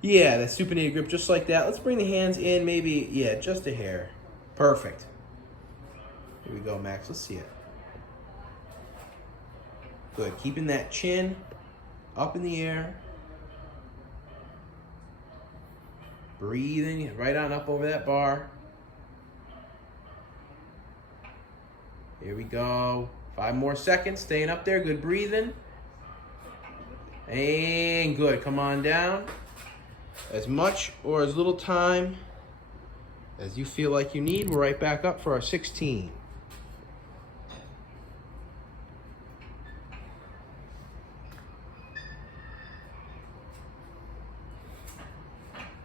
Yeah, that supinated grip, just like that. Let's bring the hands in, maybe, yeah, just a hair. Perfect. Here we go, Max. Let's see it. Good. Keeping that chin up in the air. Breathing right on up over that bar. Here we go. 5 more seconds. Staying up there. Good breathing. And good. Come on down. As much or as little time as you feel like you need. We're right back up for our 16.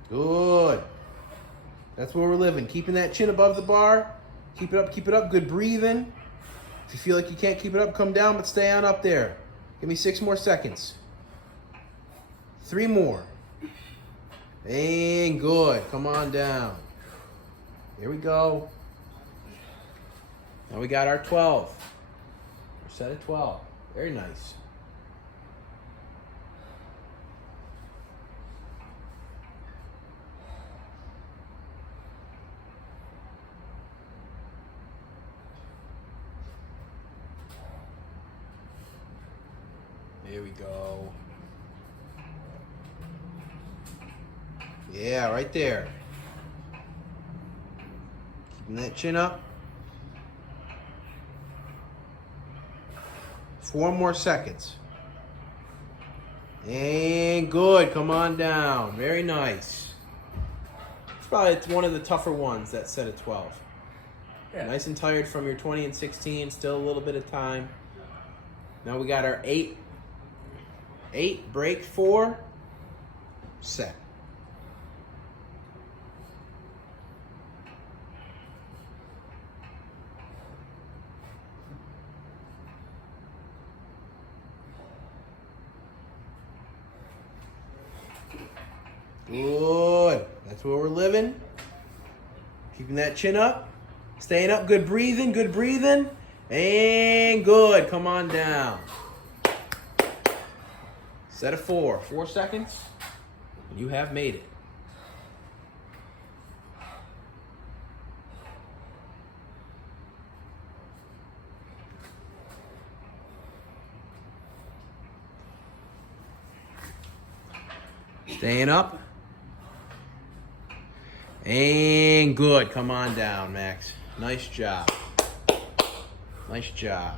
Good. That's where we're living. Keeping that chin above the bar. Keep it up, keep it up. Good breathing. If you feel like you can't keep it up, come down, but stay on up there. Give me 6 more seconds. 3 more. And good. Come on down. Here we go. Now we got our 12. Our set of 12. Very nice. Here we go. Yeah, right there. Keeping that chin up. 4 more seconds. And good. Come on down. Very nice. It's probably one of the tougher ones, that set of 12. Yeah. Nice and tired from your 20 and 16. Still a little bit of time. Now we got our 8. 8, break 4, set. Good. That's where we're living. Keeping that chin up. Staying up. Good breathing. Good breathing. And good. Come on down. Set of 4. 4 seconds. And you have made it. Staying up. And good. Come on down, Max. Nice job. Nice job.